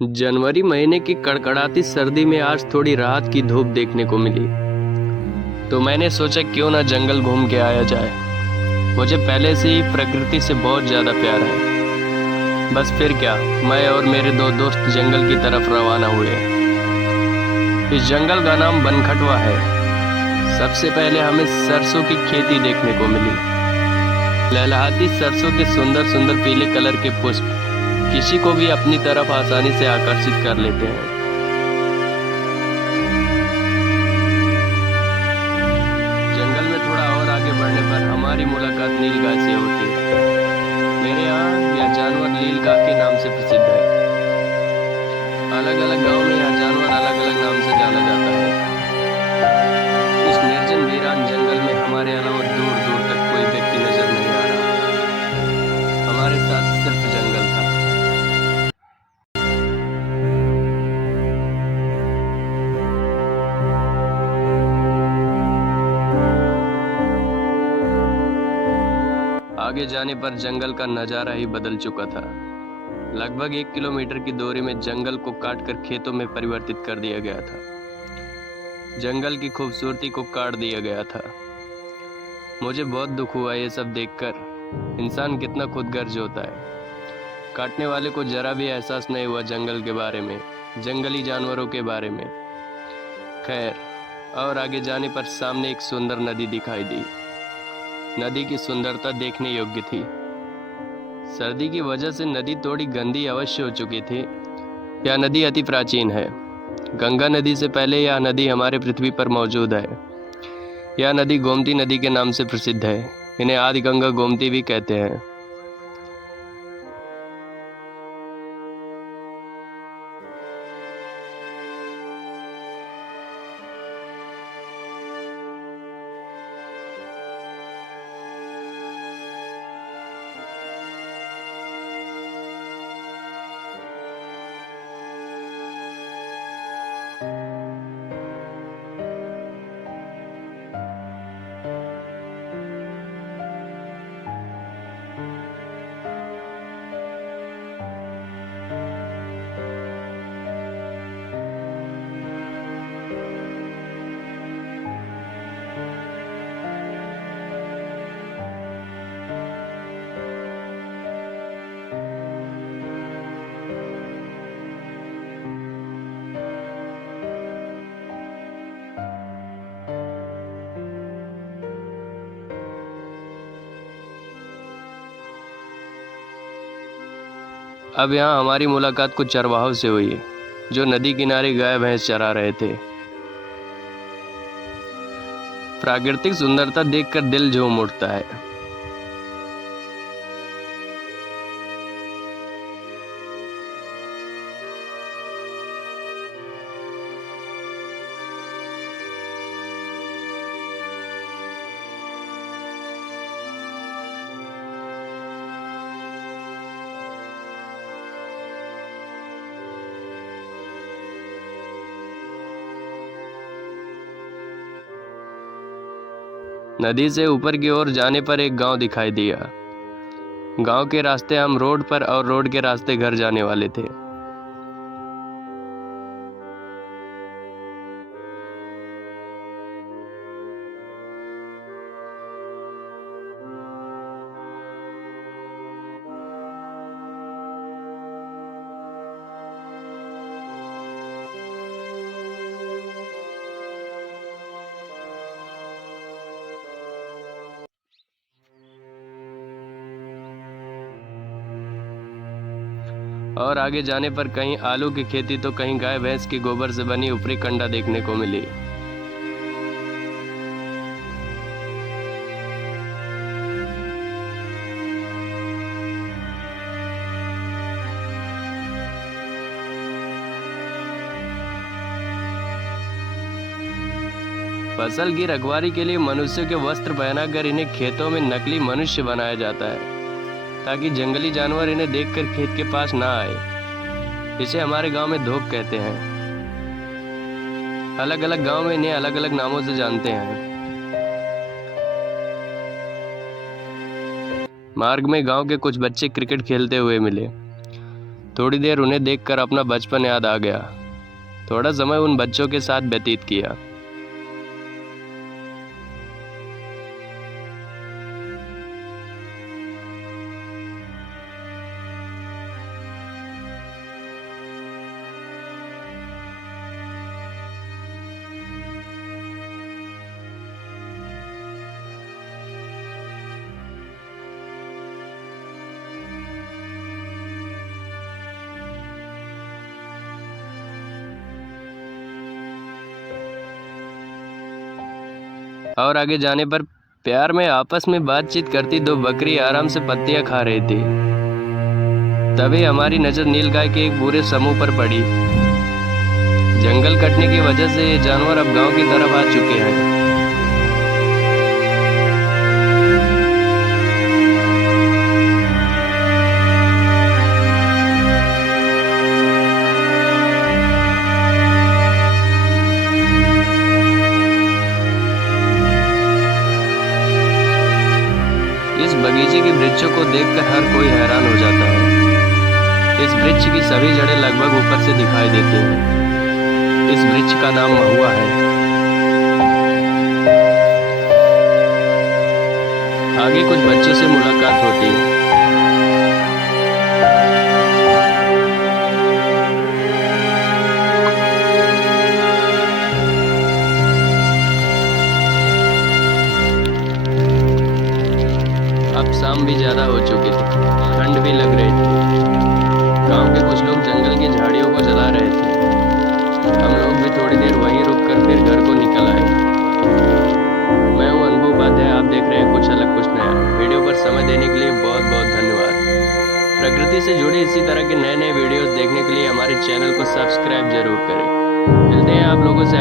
जनवरी महीने की कड़कड़ाती सर्दी में आज थोड़ी राहत की धूप देखने को मिली, तो मैंने सोचा क्यों ना जंगल घूम के आया जाए। मुझे पहले से ही प्रकृति से बहुत ज़्यादा प्यार है। बस फिर क्या, मैं और मेरे दो दोस्त जंगल की तरफ रवाना हुए। इस जंगल का नाम बनखटवा है। सबसे पहले हमें सरसों की खेती देखने को मिली। लहलहाती सरसों के सुंदर सुंदर पीले कलर के पुष्प किसी को भी अपनी तरफ आसानी से आकर्षित कर लेते हैं। जंगल में थोड़ा और आगे बढ़ने पर हमारी मुलाकात नीलगाय से होती है। मेरे यहाँ यह जानवर नीलगाय के नाम से प्रसिद्ध है। अलग अलग गांव में यह जानवर अलग अलग नाम से जाना जाता है। इस निर्जन वीरान जंगल में हमारे अलावा दूर दूर तक कोई व्यक्ति नजर नहीं आ रहा। हमारे साथ सिर्फ जंगल था। आगे जाने पर जंगल का नजारा ही बदल चुका था। लगभग 1 किलोमीटर की दूरी में जंगल को काटकर खेतों में परिवर्तित कर दिया गया था। जंगल की खूबसूरती को काट दिया गया था। मुझे बहुत दुख हुआ ये सब देखकर। इंसान कितना खुदगर्ज होता है। काटने वाले को जरा भी एहसास नहीं हुआ जंगल के बारे में, जंगली जानवरों के बारे में। खैर, और आगे जाने पर सामने एक सुंदर नदी दिखाई दी। नदी की सुंदरता देखने योग्य थी। सर्दी की वजह से नदी थोड़ी गंदी अवश्य हो चुकी थी। यह नदी अति प्राचीन है। गंगा नदी से पहले यह नदी हमारे पृथ्वी पर मौजूद है। यह नदी गोमती नदी के नाम से प्रसिद्ध है। इन्हें आदि गंगा गोमती भी कहते हैं। अब यहाँ हमारी मुलाकात कुछ चरवाहों से हुई, जो नदी किनारे गाय भैंस चरा रहे थे। प्राकृतिक सुंदरता देखकर दिल झूम उठता है। नदी से ऊपर की ओर जाने पर एक गांव दिखाई दिया। गांव के रास्ते हम रोड पर और रोड के रास्ते घर जाने वाले थे। और आगे जाने पर कहीं आलू की खेती तो कहीं गाय भैंस की गोबर से बनी ऊपरी कंडा देखने को मिली। फसल की रखवाली के लिए मनुष्य के वस्त्र पहनाकर इन्हें खेतों में नकली मनुष्य बनाया जाता है, ताकि जंगली जानवर इन्हें देखकर खेत के पास ना आए। इसे हमारे गांव में धोक कहते हैं। अलग अलग गांव में इन्हें अलग अलग नामों से जानते हैं। मार्ग में गांव के कुछ बच्चे क्रिकेट खेलते हुए मिले। थोड़ी देर उन्हें देखकर अपना बचपन याद आ गया। थोड़ा समय उन बच्चों के साथ व्यतीत किया। और आगे जाने पर प्यार में आपस में बातचीत करती दो बकरी आराम से पत्तियां खा रही थी। तभी हमारी नजर नीलगाय के एक पूरे समूह पर पड़ी। जंगल कटने की वजह से ये जानवर अब गांव की तरफ आ चुके हैं। इस बगीचे के वृक्षों को देखकर हर कोई हैरान हो जाता है। इस वृक्ष की सभी जड़ें लगभग ऊपर से दिखाई देती हैं। इस वृक्ष का नाम महुआ है। आगे कुछ बच्चों से मुलाकात होती है। अब शाम भी ज्यादा हो चुकी थी, ठंड भी लग रही थी। गांव के कुछ लोग जंगल की झाड़ियों को जला रहे थे। हम लोग भी थोड़ी देर वहीं रुककर फिर घर को निकल आए। मैं हूं अनुभव उपाध्याय, आप देख रहे हैं कुछ अलग कुछ नया। वीडियो पर समय देने के लिए बहुत बहुत धन्यवाद। प्रकृति से जुड़े इसी तरह के नए नए वीडियोस देखने के लिए हमारे चैनल को सब्सक्राइब जरूर करें। मिलते हैं आप लोगों से